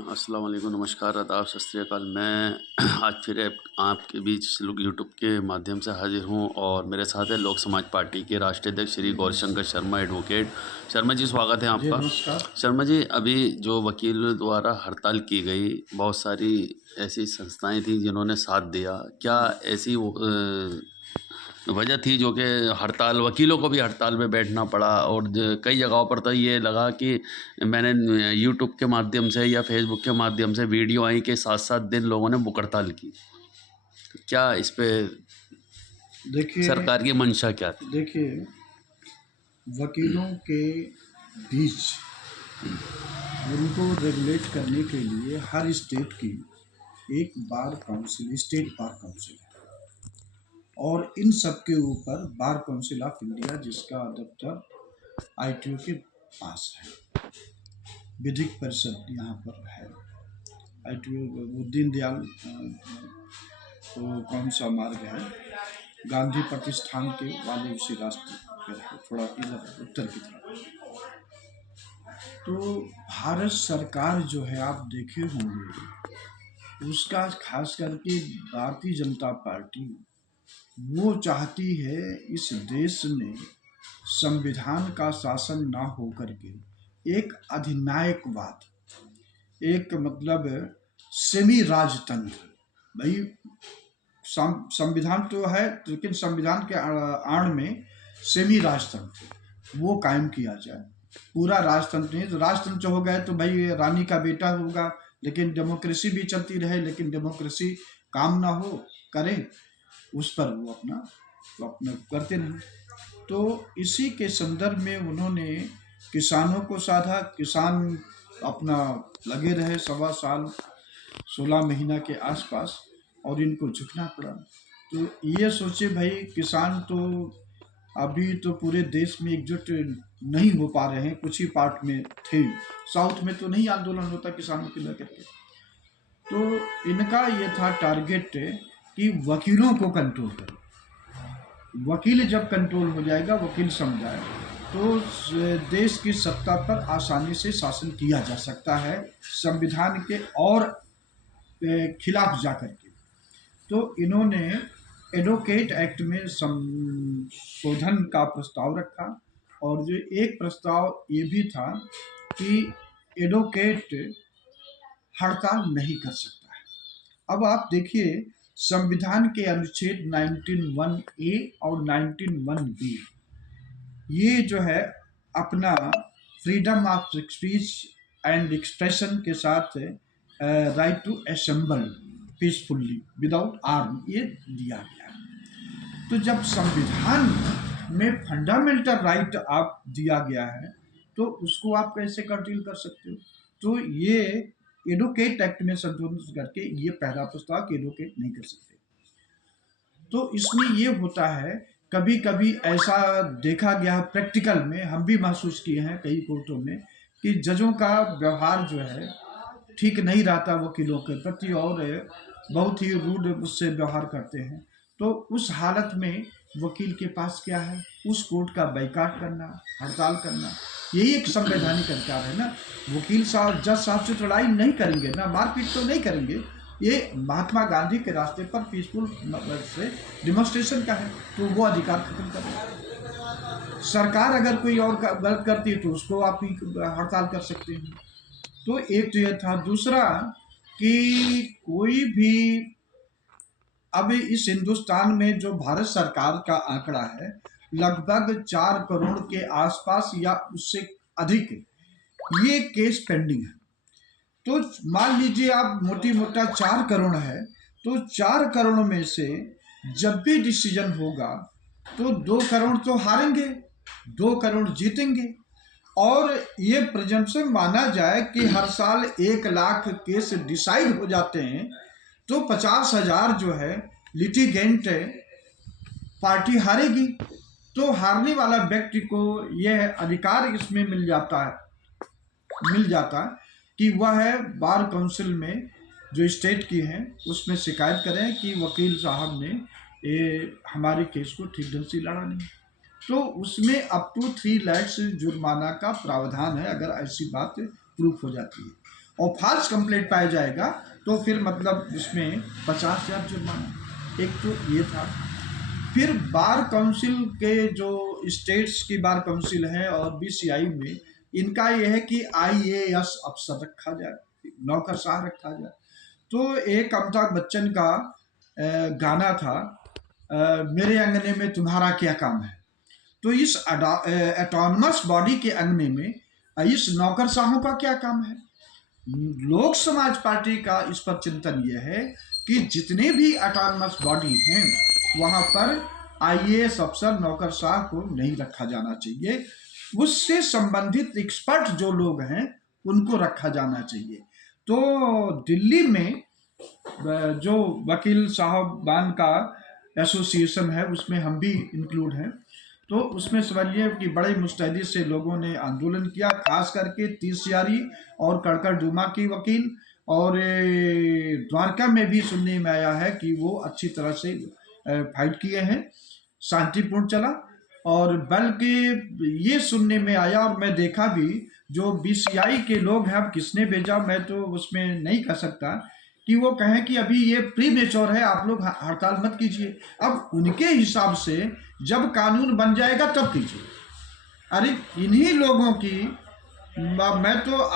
अस्सलाम वालेकुम, नमस्कार, आदाब, सत श्री अकाल। मैं आज फिर आपके बीच लोग यूट्यूब के माध्यम से हाज़िर हूँ और मेरे साथ है लोक समाज पार्टी के राष्ट्रीय अध्यक्ष श्री गौरीशंकर शर्मा एडवोकेट। शर्मा जी, स्वागत है जी आपका। नमस्कार। शर्मा जी, अभी जो वकील द्वारा हड़ताल की गई, बहुत सारी ऐसी संस्थाएं थी जिन्होंने साथ दिया। क्या ऐसी वजह थी जो कि हड़ताल वकीलों को भी हड़ताल में बैठना पड़ा? और कई जगहों पर तो ये लगा कि मैंने यूट्यूब के माध्यम से या फेसबुक के माध्यम से वीडियो आई कि 7-7 दिन लोगों ने भूख हड़ताल की। तो क्या इस पे देखिए सरकार की मंशा क्या थी? देखिए वकीलों के बीच उनको रेगुलेट करने के लिए हर स्टेट की एक bar council, state bar council है और इन सब के ऊपर बार काउंसिल ऑफ इंडिया, जिसका दफ्तर आईटीओ के पास है, विधिक परिषद यहाँ पर है। आईटीओ वो दीनदयाल तो कौन सा मार्ग है, गांधी प्रतिष्ठान के वाले उसी रास्ते पर है, थोड़ा इधर उत्तर की तरफ। तो भारत सरकार जो है, आप देखे होंगे, उसका खास करके भारतीय जनता पार्टी वो चाहती है इस देश में संविधान का शासन ना हो करके एक अधिनायकवाद, एक मतलब सेमी राजतंत्र। भाई संविधान तो है, लेकिन संविधान के आड़ में सेमी राजतंत्र वो कायम किया जाए। पूरा राजतंत्र नहीं, तो राजतंत्र हो गए तो भाई रानी का बेटा होगा, लेकिन डेमोक्रेसी भी चलती रहे, लेकिन डेमोक्रेसी काम ना हो करें उस पर वो अपना करते नहीं। तो इसी के संदर्भ में उन्होंने किसानों को साधा, किसान अपना लगे रहे 1.25 साल 16 महीना के आसपास, और इनको झुकना पड़ा। तो ये सोचे भाई, किसान तो अभी तो पूरे देश में एकजुट नहीं हो पा रहे हैं, कुछ ही पार्ट में थे, साउथ में तो नहीं आंदोलन होता किसानों के लेकर के। तो इनका ये था टारगेट कि वकीलों को कंट्रोल करें। वकील जब कंट्रोल हो जाएगा, वकील समझाए, तो देश की सत्ता पर आसानी से शासन किया जा सकता है संविधान के और खिलाफ जाकर के। तो इन्होंने एडवोकेट एक्ट में संशोधन का प्रस्ताव रखा, और जो एक प्रस्ताव ये भी था कि एडवोकेट हड़ताल नहीं कर सकता है। अब आप देखिए, संविधान के अनुच्छेद 19(1)(a) और 19(1)(b) ये जो है अपना freedom of speech and expression के साथ right to assemble peacefully without arm ये दिया गया है। तो जब संविधान में फंडामेंटल राइट आप दिया गया है, तो उसको आप कैसे कर्टेल कर सकते हो? तो ये एडवोकेट एक्ट में संशोधन करके ये पहला प्रस्ताव कि एडवोकेट नहीं कर सकते। तो इसमें ये होता है, कभी कभी ऐसा देखा गया प्रैक्टिकल में, हम भी महसूस किए हैं कई कोर्टों में, कि जजों का व्यवहार जो है ठीक नहीं रहता वकीलों के प्रति, और बहुत ही रूड उससे व्यवहार करते हैं। तो उस हालत में वकील के पास क्या है, उस कोर्ट का बाइकाट करना, हड़ताल करना, यही एक संवैधानिक अधिकार है ना। वकील साहब, जज साहब से लड़ाई नहीं करेंगे ना, मारपीट तो नहीं करेंगे, ये महात्मा गांधी के रास्ते पर पीसफुल से डिमोन्स्ट्रेशन का है, तो वो अधिकार खत्म कर दें। सरकार अगर कोई और गलत करती है तो उसको आप ही हड़ताल कर सकते हैं। तो एक तो यह था। दूसरा कि कोई भी, अब इस हिंदुस्तान में जो भारत सरकार का आंकड़ा है, लगभग 4 करोड़ के आसपास या उससे अधिक ये केस पेंडिंग है। तो मान लीजिए आप मोटी मोटा 4 करोड़ है, तो 4 करोड़ में से जब भी डिसीजन होगा तो 2 करोड़ तो हारेंगे, 2 करोड़ जीतेंगे। और ये प्रेजम्पशन माना जाए कि हर साल 1 लाख केस डिसाइड हो जाते हैं, तो 50,000 जो है लिटिगेंट पार्टी हारेगी। तो हारने वाला व्यक्ति को यह अधिकार इसमें मिल जाता कि वह बार काउंसिल में जो स्टेट की हैं उसमें शिकायत करें कि वकील साहब ने हमारे केस को ठीक ढंग से लड़ा नहीं। तो उसमें अप टू 3 लाख जुर्माना का प्रावधान है, अगर ऐसी बात प्रूफ हो जाती है। और फॉल्स कंप्लेंट पाया जाएगा तो फिर मतलब इसमें 50,000 जुर्माना, एक तो ये था। फिर बार काउंसिल के जो स्टेट्स की बार काउंसिल है और बीसीआई में इनका ये है कि आईएएस अफसर रखा जाए, नौकरशाह रखा जाए। तो एक अमिताभ बच्चन का गाना था, मेरे अंगने में तुम्हारा क्या काम है। तो इस ऑटोनमस बॉडी के अंगने में इस नौकरशाहों का क्या काम है। लोक समाज पार्टी का इस पर चिंतन यह है कि जितने भी ऑटोनमस बॉडी हैं वहां पर आईएएस अफसर नौकरशाह को नहीं रखा जाना चाहिए, उससे संबंधित एक्सपर्ट जो लोग हैं उनको रखा जाना चाहिए। तो दिल्ली में जो वकील साहबान का एसोसिएशन है उसमें हम भी इंक्लूड हैं। तो उसमें समझिए कि बड़े मुस्तैदी से लोगों ने आंदोलन किया, खास करके तीसियारी और कड़कड़डूमा की वकील, और द्वारका में भी सुनने में आया है कि वो अच्छी तरह से फाइट किए हैं, शांतिपूर्ण चला। और बल्कि ये सुनने में आया और मैं देखा भी, जो बीसीआई के लोग हैं, अब किसने भेजा मैं तो उसमें नहीं कह सकता, कि वो कहें कि अभी ये प्री मेच्योर है, आप लोग हड़ताल मत कीजिए। अब उनके हिसाब से जब कानून बन जाएगा तब कीजिए। अरे इन्हीं लोगों की, मैं तो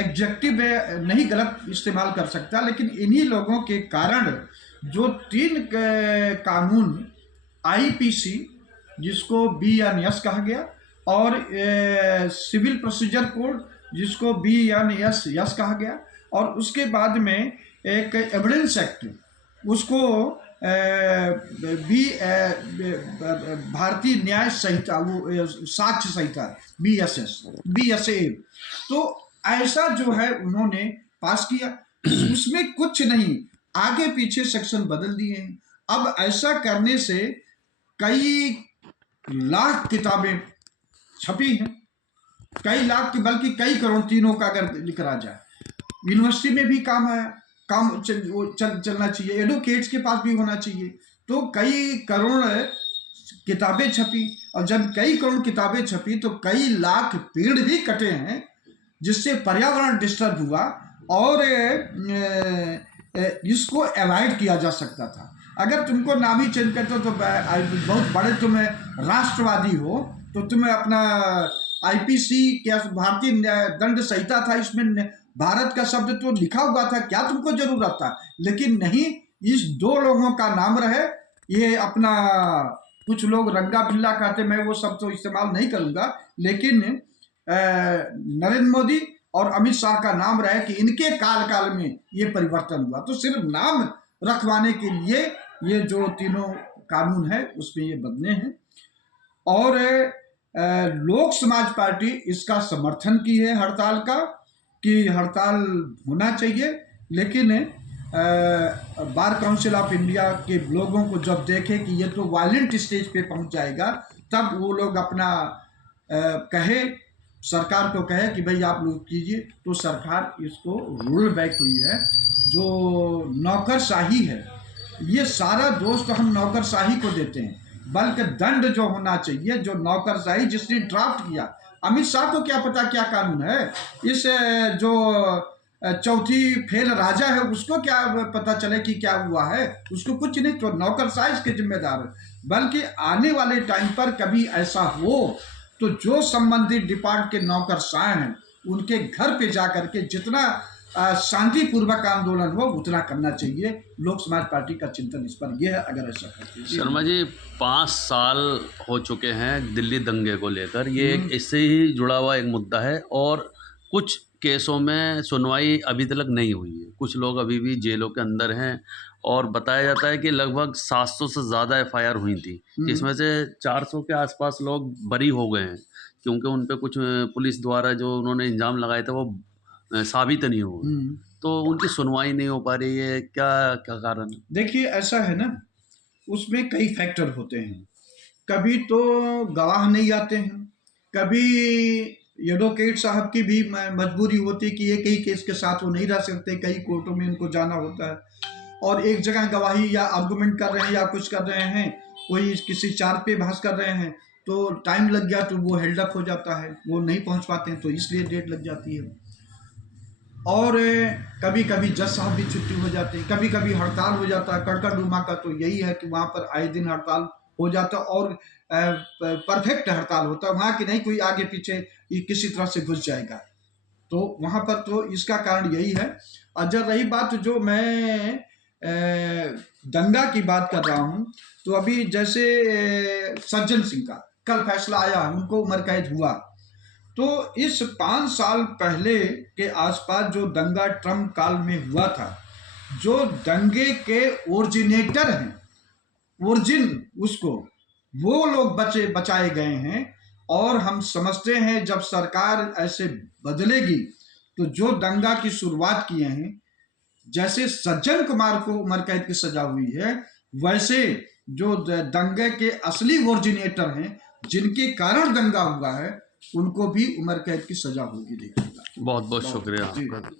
एग्जेक्टिव नहीं गलत इस्तेमाल कर सकता, लेकिन इन्हीं लोगों के कारण जो 3 कानून आईपीसी जिसको बीएनएस कहा गया, और सिविल प्रोसीजर कोड जिसको बीएनएस कहा गया, और उसके बाद में एक एविडेंस एक्ट उसको भारतीय न्याय संहिता, वो साक्ष्य संहिता बीएसए। तो ऐसा जो है उन्होंने पास किया, उसमें कुछ नहीं, आगे पीछे सेक्शन बदल दिए हैं। अब ऐसा करने से कई लाख किताबें छपी हैं, कई लाख की बल्कि कई करोड़, तीनों का अगर लिखा जाए, यूनिवर्सिटी में भी काम आया, काम चलना चाहिए, एडवोकेट्स के पास भी होना चाहिए। तो कई करोड़ किताबें छपी, और जब कई करोड़ किताबें छपी तो कई लाख पेड़ भी कटे हैं, जिससे पर्यावरण डिस्टर्ब हुआ, और इसको अवॉइड किया जा सकता था। अगर तुमको नाम ही चेंज करते तो बहुत बड़े तुम राष्ट्रवादी हो, तो तुम्हें अपना आईपीसी क्या भारतीय दंड संहिता था, इसमें भारत का शब्द तो लिखा हुआ था, क्या तुमको जरूरत था। लेकिन नहीं, इस 2 लोगों का नाम रहे, ये अपना कुछ लोग रंगा बिल्ला कहते, मैं वो सब तो इस्तेमाल नहीं करूंगा, लेकिन नरेंद्र मोदी और अमित शाह का नाम रहे कि इनके काल में ये परिवर्तन हुआ। तो सिर्फ नाम रखवाने के लिए ये जो तीनों कानून है उसमें ये बदले हैं। और लोक समाज पार्टी इसका समर्थन की है हड़ताल का, कि हड़ताल होना चाहिए, लेकिन बार काउंसिल ऑफ इंडिया के लोगों को जब देखे कि ये तो वायलेंट स्टेज पे पहुंच जाएगा, तब वो लोग अपना कहे, सरकार को कहे कि भाई आप लोग कीजिए, तो सरकार इसको रोल बैक हुई है। जो नौकरशाही है, ये सारा दोष तो हम नौकरशाही को देते हैं, बल्कि दंड जो होना चाहिए, जो नौकरशाही जिसने ड्राफ्ट किया, अमित शाह को क्या पता क्या कानून है, इस जो चौथी फेल राजा है उसको क्या पता चले कि क्या हुआ है, उसको कुछ नहीं। तो नौकरशाही इसके जिम्मेदार है। बल्कि आने वाले टाइम पर कभी ऐसा हो तो जो संबंधित डिपार्ट के नौकरशाह हैं उनके घर पे जाकर के जितना शांतिपूर्वक आंदोलन हो उतना करना चाहिए। लोक समाज पार्टी का चिंतन इस पर यह है, अगर ऐसा करते हैं। शर्मा जी, 5 साल हो चुके हैं दिल्ली दंगे को लेकर, ये एक इससे ही जुड़ा हुआ एक मुद्दा है, और कुछ केसों में सुनवाई अभी तक नहीं हुई है, कुछ लोग अभी भी जेलों के अंदर हैं, और बताया जाता है कि लगभग 700 से ज़्यादा एफआईआर हुई थी, जिसमें से 400 के आसपास लोग बरी हो गए हैं, क्योंकि उन पर कुछ पुलिस द्वारा जो उन्होंने इल्ज़ाम लगाए थे वो साबित नहीं हुए, तो उनकी सुनवाई नहीं हो पा रही है, क्या क्या कारण है? देखिए ऐसा है ना, उसमें कई फैक्टर होते हैं। कभी तो गवाह नहीं आते हैं, कभी एडवोकेट साहब की भी मजबूरी होती है कि एक ही केस के साथ वो नहीं रह सकते, कई कोर्टों में उनको जाना होता है, और एक जगह गवाही या आर्गूमेंट कर रहे हैं या कुछ कर रहे हैं, कोई किसी चार्ज पे बहस कर रहे हैं, तो टाइम लग गया तो वो हेल्ड अप हो जाता है, वो नहीं पहुंच पाते हैं, तो इसलिए डेट लग जाती है। और कभी कभी जज साहब भी छुट्टी हो जाते हैं, कभी कभी हड़ताल हो जाता है। कड़कड़डुमा का तो यही है कि वहाँ पर आए दिन हड़ताल हो जाता है और परफेक्ट हड़ताल होता है, वहाँ की नहीं कोई आगे पीछे किसी तरह से घुस जाएगा। तो वहाँ पर तो इसका कारण यही है। और जब रही बात जो मैं दंगा की बात कर रहा हूँ, तो अभी जैसे सज्जन सिंह का कल फैसला आया, उनको उम्र कैद हुआ। तो इस 5 साल पहले के आसपास जो दंगा ट्रम्प काल में हुआ था, जो दंगे के ओरिजिनेटर हैं, ओरिजिन उसको, वो लोग बचाए गए हैं। और हम समझते हैं जब सरकार ऐसे बदलेगी तो जो दंगा की शुरुआत किए हैं, जैसे सज्जन कुमार को उम्र कैद की सजा हुई है, वैसे जो दंगे के असली ओरिजिनेटर हैं, जिनके कारण दंगा हुआ है, उनको भी उम्र कैद की सजा होगी। देखिएगा। बहुत बहुत शुक्रिया जी। आपका।